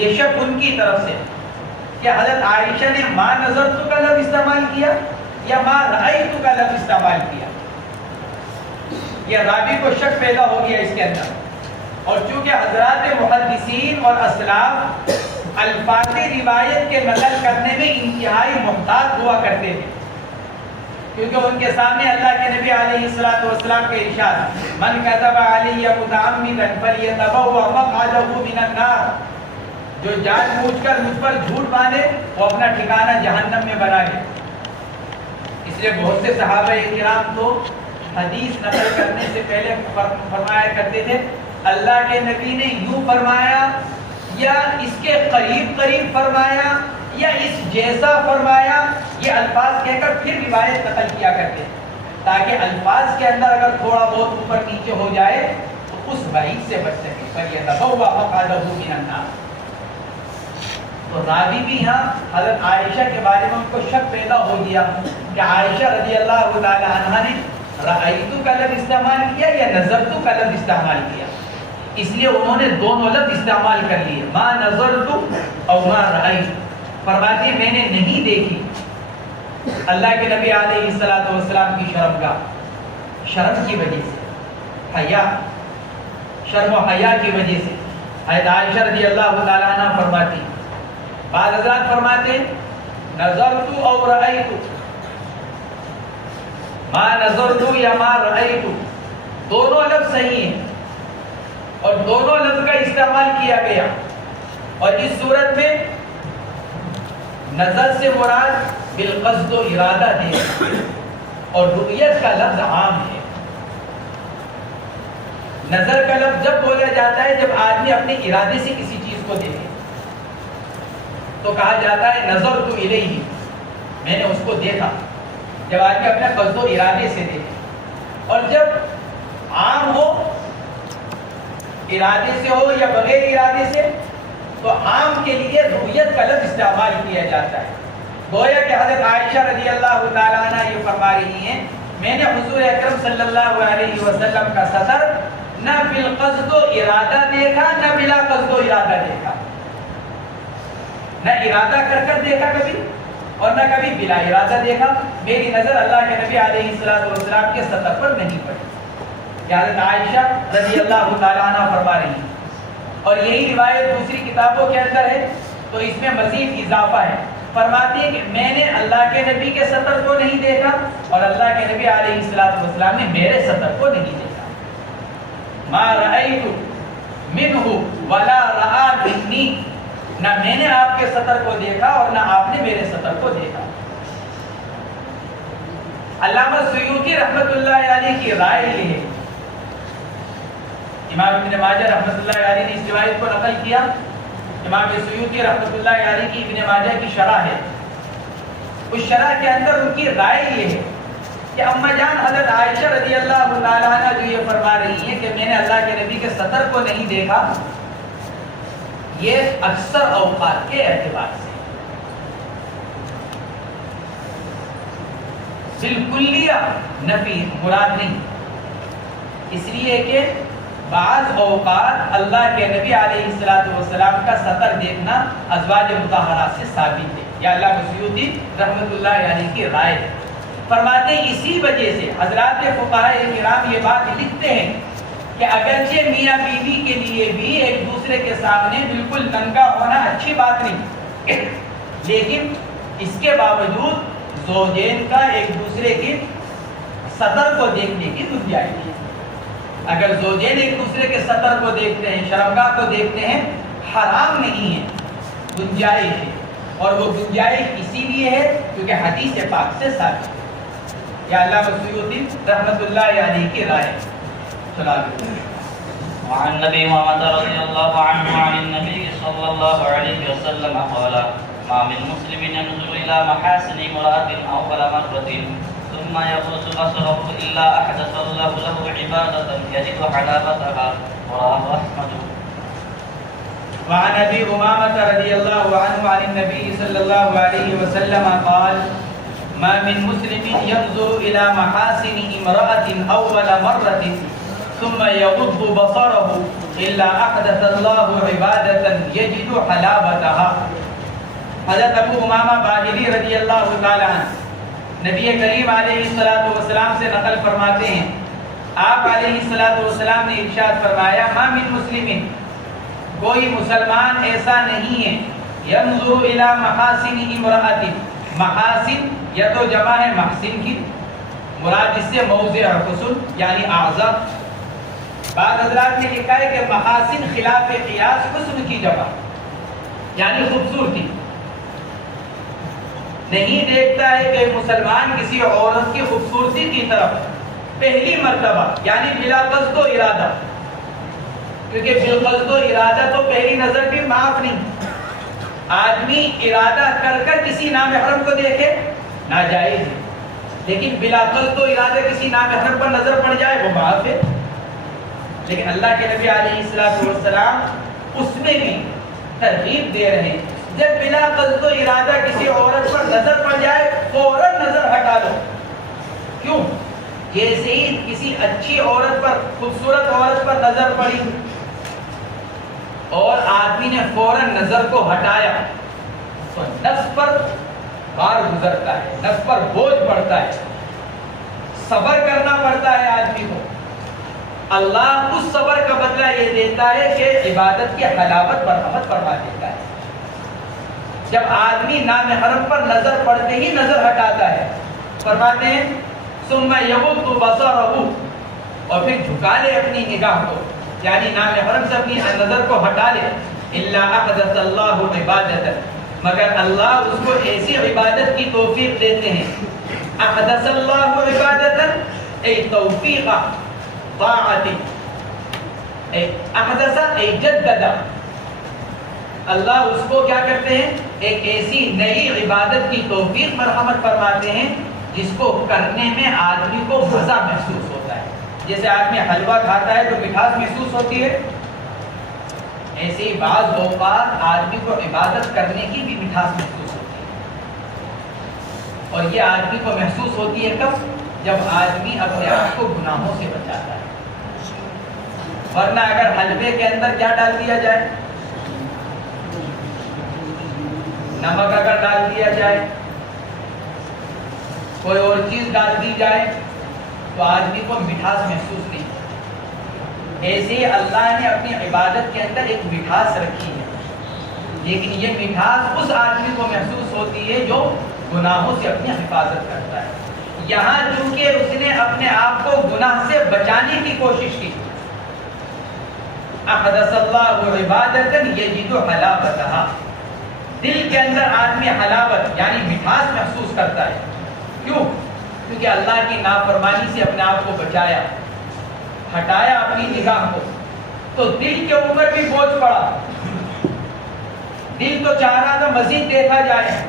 یہ شک ان کی طرف سے کہ حضرت عائشہ نے ما نظرت کا لفظ استعمال کیا یا ما رأیت کا لفظ استعمال کیا. یہ راوی کو شک پیدا ہو گیا اس کے اندر. اور چونکہ حضرات محدثین اور اسلاف الفاظ روایت کے نقل کرنے میں انتہائی محتاط ہوا کرتے تھے، کیونکہ ان کے سامنے اللہ کے نبی علیہ الصلوۃ والسلام کے ارشاد من کذب علی متعمدا فلیتبوأ مقعدہ من النار، جو جان بوجھ کر مجھ پر جھوٹ باندھے وہ اپنا ٹھکانہ جہنم میں بنا لے. اس لیے بہت سے صحابہ کرام تو حدیث نقل کرنے سے پہلے فرمایا کرتے تھے اللہ کے نبی نے یوں فرمایا یا اس کے قریب قریب فرمایا یا اس جیسا فرمایا، یہ الفاظ کہہ کر پھر روایت نقل کیا کرتے ہیں تاکہ الفاظ کے اندر اگر تھوڑا بہت اوپر نیچے ہو جائے تو اس وعید سے بچ سکے. فَلْيَتَبَوَّأْ مَقْعَدَهُ مِنَ النَّارِ. تو راوی بھی یہاں حضرت عائشہ کے بارے میں ان کو شک پیدا ہو گیا کہ عائشہ رضی اللہ تعالی عنہا نے رأیتو کا لفظ استعمال کیا یا نظرتو کا لفظ استعمال کیا. اس لیے انہوں نے دونوں لفظ استعمال کر لیے، ما نظرتو او ما رأیتو. فرماتے ہیں میں نے نہیں دیکھی اللہ کے نبی علیہ الصلوۃ والسلام کی شرمگاہ، شرم کی وجہ سے، حیا، شرم و حیا کی وجہ سے. حضرت عائشہ رضی اللہ تعالی عنہ فرماتی، بعض حضرات فرماتے نظرت او رأیت، ما نظرت یا ما رأیت دونوں لفظ صحیح ہیں اور دونوں لفظ کا استعمال کیا گیا. اور اس صورت میں نظر سے مراد بالقصد و ارادہ ہے اور رؤیت کا لفظ عام ہے. نظر کا لفظ جب بولا جاتا ہے جب آدمی اپنے ارادے سے کسی چیز کو دیکھے تو کہا جاتا ہے نظرت الیہ، میں نے اس کو دیکھا. جب آدمی اپنے قصد و ارادے سے دیکھے. اور جب عام ہو، ارادے سے ہو یا بغیر ارادے سے، تو عام کے لیے رؤیت کا لفظ استعمال کیا جاتا ہے. گویا کہ حضرت عائشہ رضی اللہ تعالی عنہ یہ فرما رہی ہیں میں نے حضور اکرم صلی اللہ علیہ وسلم کا سطر نہ بالقصد و ارادہ دیکھا نہ بلا قصد و ارادہ دیکھا، نہ ارادہ کر کر دیکھا کبھی اور نہ کبھی بلا ارادہ دیکھا. میری نظر اللہ کے نبی علیہ الصلوۃ والسلام کے سطر پر نہیں پڑی. یہ حضرت عائشہ رضی اللہ تعالی عنہ فرما رہی ہیں. اور یہی روایت دوسری کتابوں کے اندر ہے تو اس میں مزید اضافہ ہے. فرماتی ہے کہ میں نے اللہ کے نبی کے سطر کو نہیں دیکھا اور اللہ کے نبی علیہ الصلوۃ والسلام نے میرے سطر کو نہیں دیکھا. ما رأیت منہ ولا رأى منی، نہ میں نے آپ کے سطر کو دیکھا اور نہ آپ نے میرے سطر کو دیکھا. علامہ سیوطی رحمۃ اللہ علیہ کی رائے یہ ہے، امام ابن ماجہ رحمۃ اللہ علیہ نے اس روایت کو نقل کیا. امام سیوطی رحمۃ اللہ علیہ کی ابن ماجہ کی شرح ہے، اس شرح کے اندر ان کی رائے یہ ہے کہ اما جان حضرت عائشہ رضی اللہ تعالی عنہ جو یہ فرما رہی ہیں کہ میں نے اللہ کے نبی کے سطر کو نہیں دیکھا، یہ اکثر اوقات کے اعتبار سے بالکلیہ نفی مراد نہیں، اس لیے کہ بعض اوقات اللہ کے نبی علیہ الصلوۃ والسلام کا سطر دیکھنا ازواج مطہرات سے ثابت ہے. یا علامہ سیوطی رحمۃ اللہ علیہ کی رائے ہے. فرماتے ہیں اسی وجہ سے حضرات فقہاء کرام یہ بات لکھتے ہیں کہ اگرچہ میاں بیوی کے لیے بھی ایک دوسرے کے سامنے بالکل ننگا ہونا اچھی بات نہیں، لیکن اس کے باوجود زوجین کا ایک دوسرے کی سطر کو دیکھنے کی گنجائش ہے. اگر زوجین ایک دوسرے کے سطر کو دیکھتے ہیں، شرمگاہ کو دیکھتے ہیں، حرام نہیں ہے، گنجائش ہے. اور وہ گنجائش اسی لیے ہے کیونکہ حدیث پاک سے ثابت ہے. یا علامہ سیوطی رحمۃ اللہ علیہ کی رائے. چلا دیں. وعن نبي محمد رضي الله عنه عن النبي صلى الله عليه وسلم قال ما من مسلم ينظر إلى محاسن امرأة أول مرة ثم يغض بصره إلا أحدث الله له عبادة يجد حلاوتها رواه أحمد. وعن ابي امامه رضي الله عنه عن النبي صلى الله عليه وسلم قال ما من مسلم ينظر الى محاسن امراه اول مره ثم يغض بصره الا احدث الله عباده يجد حلاوتها. حضرت ابو امامہ باہلی رضی اللہ تعالی عنہ نبی کریم علیہ الصلوۃ والسلام سے نقل فرماتے ہیں آپ علیہ الصلوۃ والسلام نے ارشاد فرمایا ما من مسلم کوئی مسلمان ایسا نہیں ہے ینظر الی محاسن امرأۃ. محاسن یا تو جمع ہے محسن کی، مراد اس سے موضع حسن یعنی اعضاء. بعض حضرات نے لکھا ہے کہ محاسن خلاف قیاس حسن کی جمع یعنی خوبصورتی. نہیں دیکھتا ہے کہ مسلمان کسی عورت کی خوبصورتی کی طرف پہلی مرتبہ یعنی بلا قصد و ارادہ، کیونکہ بالقصد و ارادہ تو پہلی نظر بھی معاف نہیں. آدمی ارادہ کر کر کسی نامحرم کو دیکھے ناجائز ہے، لیکن بلا قصد و ارادہ کسی نامحرم پر نظر پڑ جائے وہ معاف ہے. لیکن اللہ کے نبی علیہ الصلوۃ والسلام اس میں بھی ترغیب دے رہے ہیں جب بلا قصد و ارادہ کسی عورت پر نظر پڑ جائے فوراً نظر ہٹا دو. کیوں؟ جیسے ہی کسی اچھی عورت پر، خوبصورت عورت پر نظر پڑی اور آدمی نے فوراً نظر کو ہٹایا تو نفس پر بار گزرتا ہے، نفس پر بوجھ پڑتا ہے، صبر کرنا پڑتا ہے آدمی کو. اللہ اس صبر کا بدلہ یہ دیتا ہے کہ عبادت کی حلاوت برحمت فرما دیتا ہے. جب آدمی نامحرم پر نظر پڑتے ہی نظر ہٹاتا ہے، فرماتے ہیں ثم یغض بصرہ، اور پھر جھکا لے اپنی نگاہ کو یعنی نامحرم سے اپنی نظر کو ہٹا لے. الا احدث اللہ عبادۃ، مگر اللہ اس کو ایسی عبادت کی توفیق دیتے ہیں. احدث اللہ عبادۃ ای توفیق طاعت، احدث ای جدد. اللہ اس کو کیا کرتے ہیں؟ ایک ایسی نئی عبادت کی توفیق مرحمت فرماتے ہیں جس کو کرنے میں آدمی کو مزہ محسوس ہوتا ہے. جیسے آدمی حلوہ کھاتا ہے تو مٹھاس محسوس ہوتی ہے، ایسے ہی بعض اوقات آدمی کو عبادت کرنے کی بھی مٹھاس محسوس ہوتی ہے. اور یہ آدمی کو محسوس ہوتی ہے کب؟ جب آدمی اپنے آپ کو گناہوں سے بچاتا ہے. ورنہ اگر حلوے کے اندر کیا ڈال دیا جائے، نمک اگر ڈال دیا جائے، کوئی اور چیز ڈال دی جائے تو آدمی کو مٹھاس محسوس نہیں. ایسے ہی اللہ نے اپنی عبادت کے اندر ایک مٹھاس رکھی ہے، لیکن یہ مٹھاس اس آدمی کو محسوس ہوتی ہے جو گناہوں سے اپنی حفاظت کرتا ہے. یہاں چونکہ اس نے اپنے آپ کو گناہ سے بچانے کی کوشش کی، احدث اللہ عبادۃ یجد حلاوتہا، دل کے اندر آدمی حلاوت یعنی مٹھاس محسوس کرتا ہے. کیوں؟ کیونکہ اللہ کی نافرمانی سے اپنے آپ کو بچایا، ہٹایا اپنی نگاہ کو، تو دل کے اوپر بھی بوجھ پڑا. دل تو چاہ رہا تھا مزید دیکھا جائے،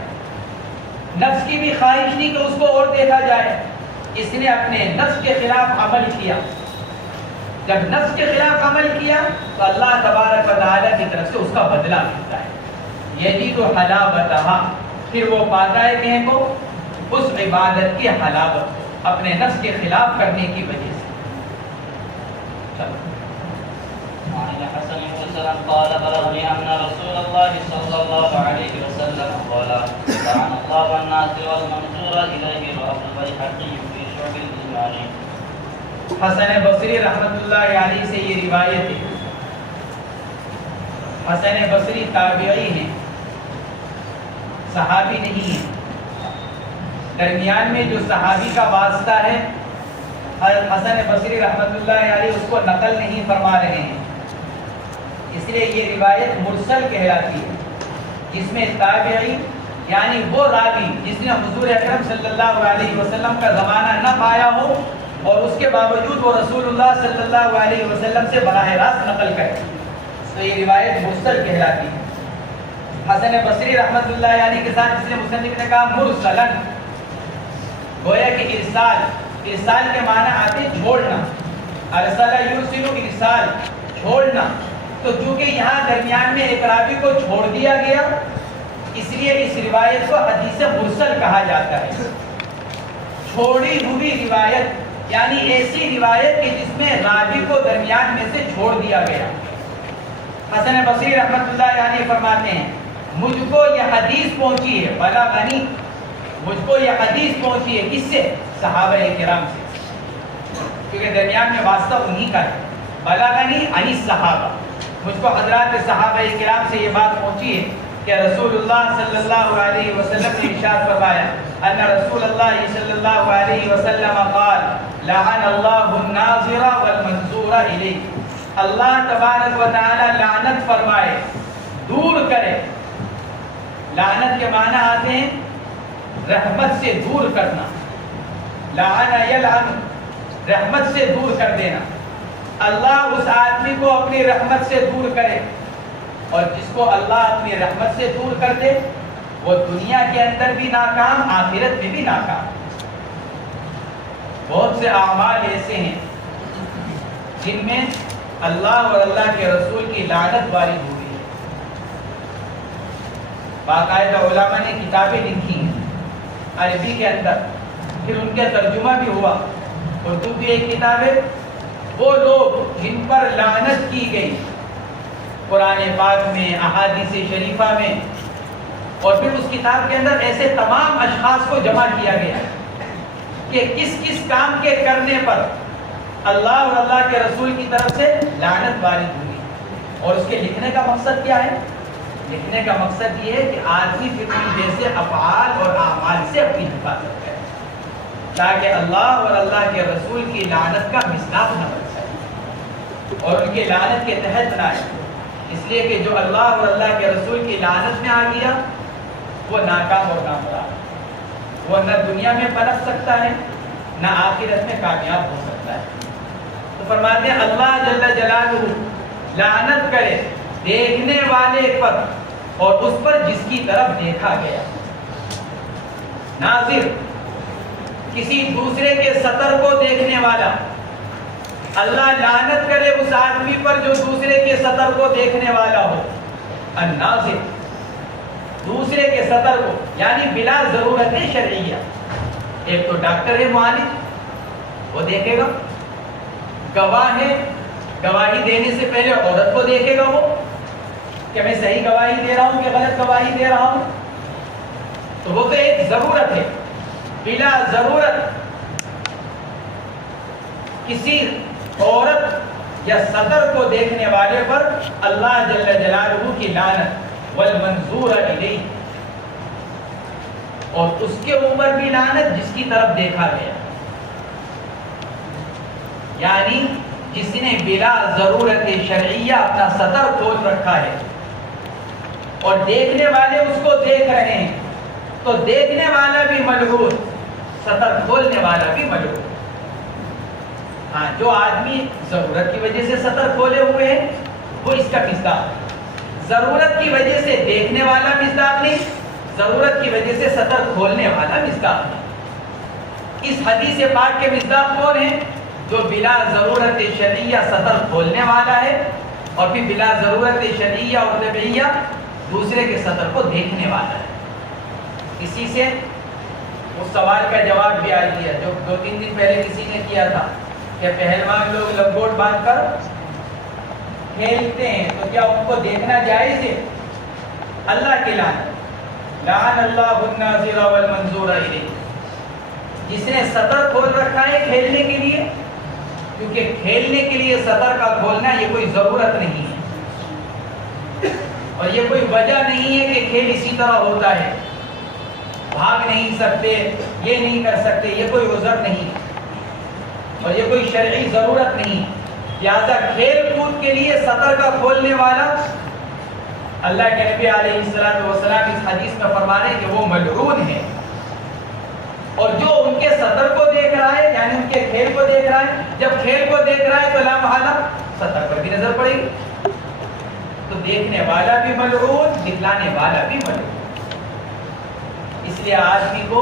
نفس کی بھی خواہش نہیں کہ اس کو اور دیکھا جائے. اس نے اپنے نفس کے خلاف عمل کیا. جب نفس کے خلاف عمل کیا تو اللہ تبارک و تعالیٰ کی طرف سے اس کا بدلہ ملتا ہے. یجد حلاوتہا، پھر وہ پاتا ہے کہیں کو اس عبادت کی حلاوت اپنے نفس کے خلاف کرنے کی وجہ سے. وعن الحسن بن سلام قال بلغني ان رسول الله صلى الله عليه وسلم قال لعن الله الناظر والمنظور اليه رواه البيهقي في شعب الايمان. حسن بصری رحمۃ اللہ علیہ سے یہ روایت ہے. حسن بصری تابعی ہیں، صحابی نہیں ہیں. درمیان میں جو صحابی کا واسطہ ہے حسن بصری رحمۃ اللہ علیہ اس کو نقل نہیں فرما رہے ہیں، اس لیے یہ روایت مرسل کہلاتی ہے، جس میں تابعی یعنی وہ راوی جس نے حضور اکرم صلی اللہ علیہ وسلم کا زمانہ نہ پایا ہو اور اس کے باوجود وہ رسول اللہ صلی اللہ علیہ وسلم سے براہ راست نقل کرے تو یہ روایت مرسل کہلاتی ہے۔ حسن بصری رحمۃ اللہ علیہ کے ساتھ جس نے مصنف نے کہا مرسلن، گویا کہ ارسال کے معنی آتے ہیں چھوڑنا، ارسل یرسل ارسال چھوڑنا، تو چونکہ یہاں درمیان میں ایک راوی کو چھوڑ دیا گیا اس لیے اس روایت کو حدیث مرسل کہا جاتا ہے۔ چھوڑی ہوئی روایت یعنی ایسی روایت کہ جس میں راوی کو درمیان میں سے چھوڑ دیا گیا۔ حسن بصری رحمۃ اللہ علیہ فرماتے ہیں مجھ کو یہ حدیث پہنچی ہے، بلغنی، مجھ کو یہ حدیث پہنچی ہے، کس سے؟ صحابہ کرام سے، کیونکہ درمیان میں واسطہ انہی کا ہے۔ بلغنی عن الصحابہ، مجھ کو حضرات صحابہ کرام سے یہ بات پہنچی ہے کہ رسول اللہ صلی اللہ علیہ وسلم نے ارشاد فرمایا ان رسول اللہ صلی اللہ علیہ وسلم قال لعن اللہ الناظر والمنظور الیہ، اللہ تبارک و تعالی لعنت فرمائے، دور کرے۔ لعنت کے معنی آتے ہیں رحمت سے دور کرنا، لعن یلعن، رحمت سے دور کر دینا۔ اللہ اس آدمی کو اپنی رحمت سے دور کرے، اور جس کو اللہ اپنی رحمت سے دور کر دے وہ دنیا کے اندر بھی ناکام، آخرت میں بھی ناکام۔ بہت سے اعمال ایسے ہیں جن میں اللہ اور اللہ کے رسول کی لعنت وارد ہوئی ہے، باقاعدہ علماء نے کتابیں لکھی ہیں عربی کے اندر، پھر ان کے ترجمہ بھی ہوا، اردو کی ایک کتاب ہے۔ وہ لوگ جن پر لعنت کی گئی قرآن پاک میں، احادیث شریفہ میں، اور پھر اس کتاب کے اندر ایسے تمام اشخاص کو جمع کیا گیا کہ کس کس کام کے کرنے پر اللہ اور اللہ کے رسول کی طرف سے لعنت وارد ہوئی، اور اس کے لکھنے کا مقصد کیا ہے؟ لکھنے کا مقصد یہ ہے کہ آدمی پھر ان جیسے افعال اور اعمال سے اپنی حفاظت کرے تاکہ اللہ اور اللہ کے رسول کی لعنت کا مصداق نہ بن سکے اور ان کی لعنت کے تحت نہ آئے، اس لیے کہ جو اللہ اور اللہ کے رسول کی لعنت میں آ گیا وہ ناکام اور نامراد، وہ نہ دنیا میں پنپ سکتا ہے نہ آخرت میں کامیاب ہو سکتا ہے۔ تو فرماتے ہیں اللہ جل جلالہ لعنت کرے دیکھنے والے پر اور اس پر جس کی طرف دیکھا گیا۔ ناظر، کسی دوسرے کے سطر کو دیکھنے والا، اللہ لعنت کرے اس آدمی پر جو دوسرے کے سطر کو دیکھنے والا ہو۔ الناظر، دوسرے کے سطر کو، یعنی بلا ضرورت شرعیہ۔ ایک تو ڈاکٹر ہے معالج، وہ دیکھے گا، گواہ ہے، گواہی دینے سے پہلے عورت کو دیکھے گا وہ کہ میں صحیح گواہی دے رہا ہوں کہ غلط گواہی دے رہا ہوں، تو وہ تو ایک ضرورت ہے۔ بلا ضرورت کسی عورت یا سطر کو دیکھنے والے پر اللہ جل جلالہ کی لعنت، والمنظور الیہ، اور اس کے اوپر بھی لعنت جس کی طرف دیکھا گیا، یعنی جس نے بلا ضرورت شرعیہ اپنا سطر کھول رکھا ہے اور دیکھنے والے اس کو دیکھ رہے ہیں، تو دیکھنے والا بھی ملعون، سطر کھولنے والا بھی ملعون۔ ہاں، جو آدمی ضرورت کی وجہ سے سطر کھولے ہوئے ہیں وہ اس کا مصداق، ضرورت کی وجہ سے دیکھنے والا مصداق نہیں، ضرورت کی وجہ سے سطر کھولنے والا مصداق نہیں۔ اس حدیث پاک کے مصداق کون ہیں؟ جو بلا ضرورت شرعیہ سطر کھولنے والا ہے اور پھر بلا ضرورت شرعیہ اور طبعیہ دوسرے کے سطر کو دیکھنے والا ہے۔ اسی سے اس سوال کا جواب بھی آ گیا جو 2-3 دن پہلے کسی نے کیا تھا کہ پہلوان لوگ لنگوٹ باندھ کر کھیلتے ہیں تو کیا ان کو دیکھنا جائز ہے؟ اللہ کی لعنت، لعن اللہ الناظر والمنظور الیہ، جس نے سطر کھول رکھا ہے کھیلنے کے لیے، کیونکہ کھیلنے کے لیے سطر کا کھولنا یہ کوئی ضرورت نہیں ہے اور یہ کوئی وجہ نہیں ہے کہ کھیل اسی طرح ہوتا ہے، بھاگ نہیں سکتے، یہ نہیں کر سکتے، یہ کوئی عذر نہیں اور یہ کوئی شرعی ضرورت نہیں۔ لہذا کھیل کود کے لیے سطر کا کھولنے والا اللہ کے نبی علیہ السلام اس حدیث میں فرما رہے ہیں کہ وہ ملعون ہے، اور جو ان ان کے سطر کو دیکھ رہا ہے، یعنی ان کے کھیل کو دیکھ رہا ہے. جب کھیل کو دیکھ رہا ہے تو لا محالہ سطر پر بھی نظر پڑے گی. تو دیکھنے والا بھی ملعون، دکھلانے والا بھی ملعون. اس لیے آدمی کو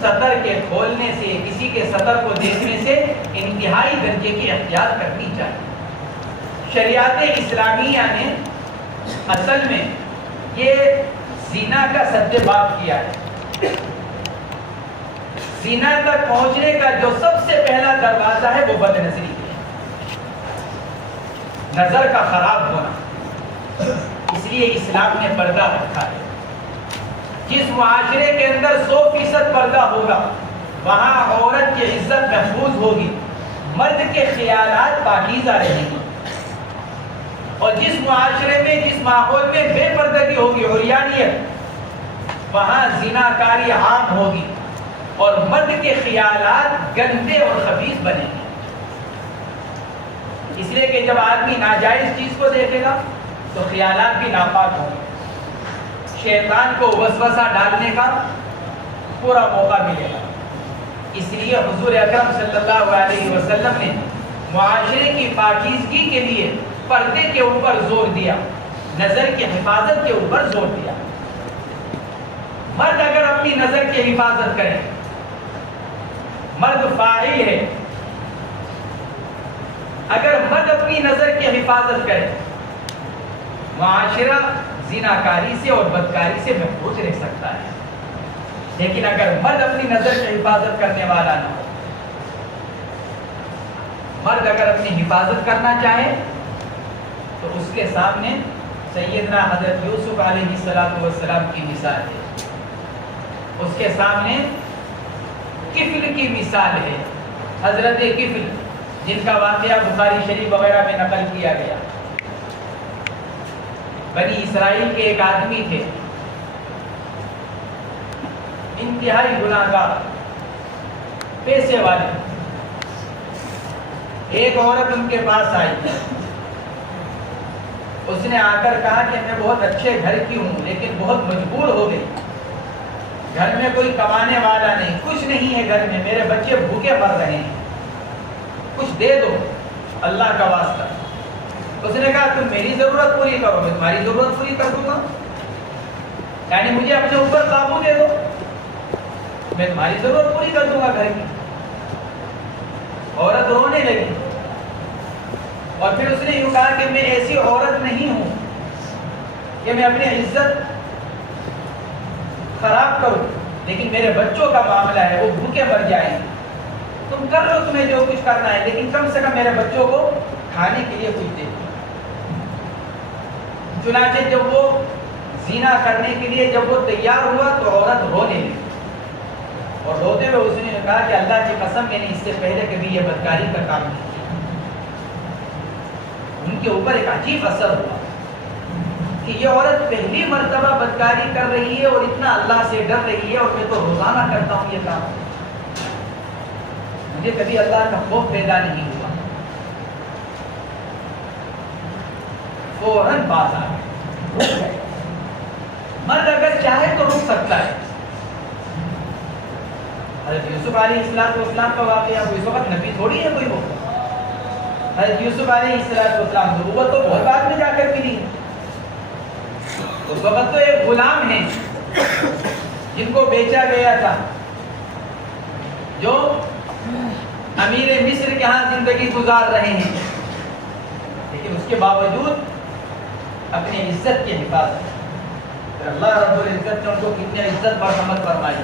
سطر کے کھولنے سے، کسی کے سطر کو دیکھنے سے انتہائی درجے کی احتیاط کرنی چاہیے. شریعت اسلامیہ نے اصل میں یہ زنا کا سد باب کیا ہے. زنا تک پہنچنے کا جو سب سے پہلا دروازہ ہے وہ بد نظری ہے، نظر کا خراب ہونا. اس لیے اسلام نے پردہ رکھا ہے. جس معاشرے کے اندر 100% پردہ ہوگا وہاں عورت کی عزت محفوظ ہوگی، مرد کے خیالات پاکیزہ رہیں گی. اور جس معاشرے میں، جس ماحول میں بے پردگی ہوگی، عریانیت، وہاں زناکاری عام ہوگی اور مرد کے خیالات گندے اور خبیث بنیں گے. اس لیے کہ جب آدمی ناجائز چیز کو دیکھے گا تو خیالات بھی ناپاک ہوں گے، شیطان کو وسوسہ ڈالنے کا پورا موقع ملے گا. اس لیے حضور اکرم صلی اللہ علیہ وسلم نے معاشرے کی پاکیزگی کے لیے پردے کے اوپر زور دیا، نظر کی حفاظت کے اوپر زور دیا. مرد اگر اپنی نظر کی حفاظت کرے، مرد فاعل ہے، اگر مرد اپنی نظر کی حفاظت کرے معاشرہ زناکاری سے اور بدکاری سے محفوظ رہ سکتا ہے. لیکن اگر مرد اپنی نظر کی حفاظت کرنے والا نہ ہو، مرد اگر اپنی حفاظت کرنا چاہے تو اس کے سامنے سیدنا حضرت یوسف علیہ السلام کی مثال ہے، اس کے سامنے کفل کی مثال ہے. حضرت کفل جن کا واقعہ بخاری شریف وغیرہ میں نقل کیا گیا. بنی اسرائیل کے ایک آدمی تھے، انتہائی گناہگار، پیسے والے. ایک عورت ان کے پاس آئی، اس نے آ کر کہا کہ میں بہت اچھے گھر کی ہوں لیکن بہت مجبور ہو گئی، گھر میں کوئی کمانے والا نہیں، کچھ نہیں ہے گھر میں، میرے بچے بھوکے مر رہے ہیں، کچھ دے دو اللہ کا واسطہ. اس نے کہا تم میری ضرورت پوری کرو، میں تمہاری ضرورت پوری کر دوں گا، یعنی مجھے اپنے اوپر قابو دے دو، میں تمہاری ضرورت پوری کر دوں گا گھر کی. عورت رونے لگی اور پھر اس نے یوں کہا کہ میں ایسی عورت نہیں ہوں کہ میں اپنی عزت خراب کروں، لیکن میرے بچوں کا معاملہ ہے، وہ بھوکے مر جائیں. تم کر لو تمہیں جو کچھ کرنا ہے، لیکن کم سے کم میرے بچوں کو کھانے کے لیے کچھ دے دو. چنانچہ جب وہ زنا کرنے کے لیے جب وہ تیار ہوا تو عورت رونے لگی اور روتے ہوئے اس نے کہا کہ اللہ کی قسم میں نے اس سے پہلے کبھی یہ بدکاری کا کام نہیں کیا. ان کے اوپر ایک عجیب اثر ہوا کہ یہ عورت پہلی مرتبہ بدکاری کر رہی ہے اور اتنا اللہ سے ڈر رہی ہے، اور میں تو روزانہ کرتا ہوں یہ کام، مجھے کبھی اللہ کا خوف پیدا نہیں ہوا. فوراً باز آ گئے. مرد اگر چاہے تو رک سکتا ہے. حضرت یوسف علیہ السلام کا واقعہ، اس وقت نبی تھوڑی ہے کوئی وہ. حضرت یوسف علیہ السلام نبوت تو بہت بعد میں جا کر ملی. اس وقت تو ایک غلام ہیں جن کو بیچا گیا تھا، جو امیر مصر کے ہاں زندگی گزار رہے ہیں، لیکن اس کے باوجود اپنی عزت کی حفاظت. اللہ رب العزت نے ان کو کتنی عزت مرحمت فرمائی.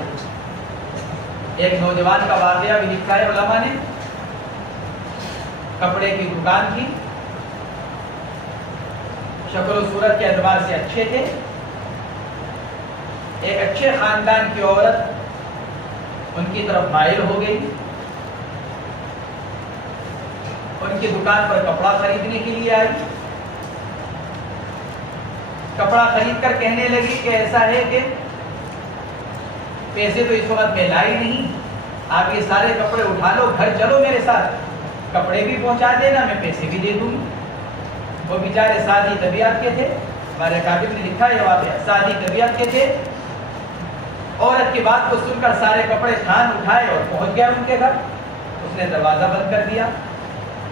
ایک نوجوان کا واقعہ بھی لکھا ہے علماء نے. کپڑے کی دکان تھی، شکل و صورت کے اعتبار سے اچھے تھے. ایک اچھے خاندان کی عورت ان کی طرف مائل ہو گئی، ان کی دکان پر کپڑا خریدنے کے لیے آئی. کپڑا خرید کر کہنے لگی کہ ایسا ہے کہ پیسے تو اس وقت میں لائی نہیں، آپ یہ سارے کپڑے اٹھا لو، گھر چلو میرے ساتھ، کپڑے بھی پہنچا دینا، میں پیسے بھی دے دوں گی. وہ بیچارے سادی طبیعت کے تھے، ہمارے کاتب نے لکھا ہے واقعہ، سادی طبیعت کے تھے. عورت کی بات کو سن کر سارے کپڑے تھان اٹھائے اور پہنچ گیا ان کے گھر. اس نے دروازہ بند کر دیا.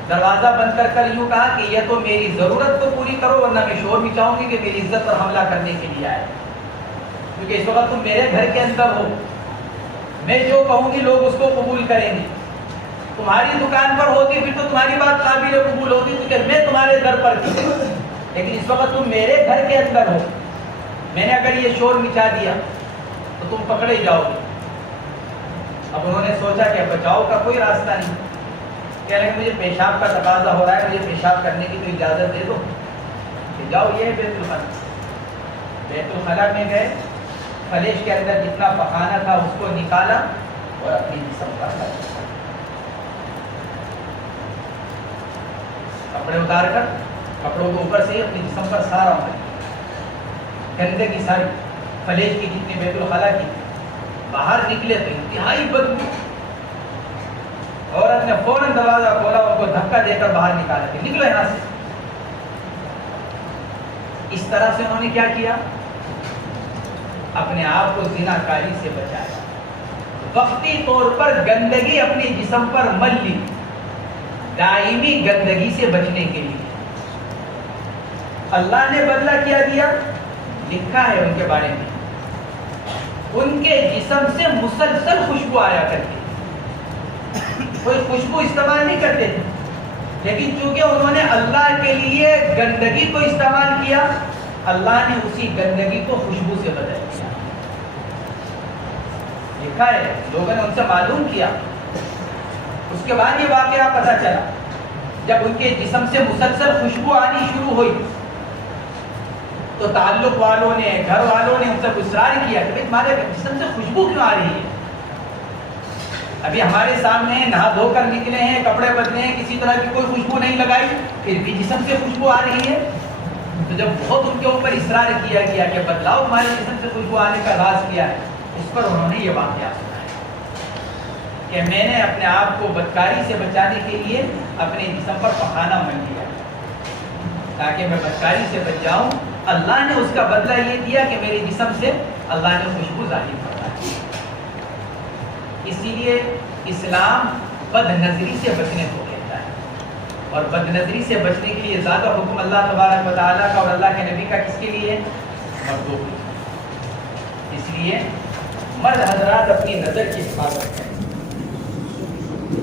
دروازہ بند کر کر یوں کہا کہ یہ تو میری ضرورت کو پوری کرو ورنہ میں شور مچاؤں گی کہ میری عزت پر حملہ کرنے کے لیے آئے. کیونکہ اس وقت تم میرے گھر کے اندر ہو, میں جو کہوں گی لوگ اس کو قبول کریں گے. تمہاری دکان پر ہوتی پھر تو تمہاری بات قابل قبول ہوتی کیونکہ میں تمہارے گھر پر تھی, لیکن اس وقت تم میرے گھر کے اندر ہو. میں نے اگر یہ شور مچا دیا تو تم پکڑے جاؤ گے. اب انہوں نے سوچا کہ بچاؤ کا کوئی راستہ نہیں. کہہ رہے مجھے پیشاب کا تقاضا ہو رہا ہے, مجھے پیشاب کرنے کی تو اجازت دے دو کہ جاؤ. یہ بیت الخلا. بیت الخلا میں گئے, فلیش کے اندر جتنا پخانا تھا اس کو نکالا اور اپنی جسم پر لگا. کپڑے اتار کر کپڑوں کو اوپر سے اپنی جسم پر سارا گندگی ساری فلیش کی جتنی بیت الخلا کی. باہر نکلے تو انتہائی بدبو. عورت نے فوراً دروازہ کھولا اور کو دھکا دے کر باہر نکالا کہ نکلو یہاں سے. اس طرح سے انہوں نے کیا کیا, اپنے آپ کو زنا کاری سے بچایا. وقتی طور پر گندگی اپنی جسم پر مل لی, دائمی گندگی سے بچنے کے لیے. اللہ نے بدلہ کیا دیا, لکھا ہے ان کے بارے میں, ان کے جسم سے مسلسل خوشبو آیا کرتی. کوئی خوشبو استعمال نہیں کرتے تھے, لیکن چونکہ انہوں نے اللہ کے لیے گندگی کو استعمال کیا, اللہ نے اسی گندگی کو خوشبو سے بدل دیا. لکھا ہے, لوگوں نے ان سے معلوم کیا. اس کے بعد یہ واقعہ پتہ چلا, جب ان کے جسم سے مسلسل خوشبو آنی شروع ہوئی تو تعلق والوں نے, گھر والوں نے ان سے اصرار کیا کہ تمہارے جسم سے خوشبو کیوں آ رہی ہے؟ ابھی ہمارے سامنے نہا دھو کر نکلے ہیں, کپڑے بدلے ہیں, کسی طرح کی کوئی خوشبو نہیں لگائی, پھر بھی جسم سے خوشبو آ رہی ہے. تو جب بہت ان کے اوپر اصرار کیا گیا کہ بدلاؤ ہمارے جسم سے خوشبو آنے کا راز کیا ہے, اس پر انہوں نے یہ واقعہ سنایا کہ میں نے اپنے آپ کو بدکاری سے بچانے کے لیے اپنے جسم پر پخانا مل لیا تاکہ میں بدکاری سے بچ جاؤں. اللہ نے اس کا بدلہ یہ دیا کہ میرے جسم سے اللہ نے خوشبو ظاہر فرمائی. اسی لیے اسلام بد نظری سے بچنے کو کہتا ہے, اور بد نظری سے بچنے کے لیے زیادہ حکم اللہ تبارک و تعالیٰ کا اور اللہ کے نبی کا کس کے لیے؟ مردوں کے. اس لیے مرد حضرات اپنی نظر کی حفاظت کریں.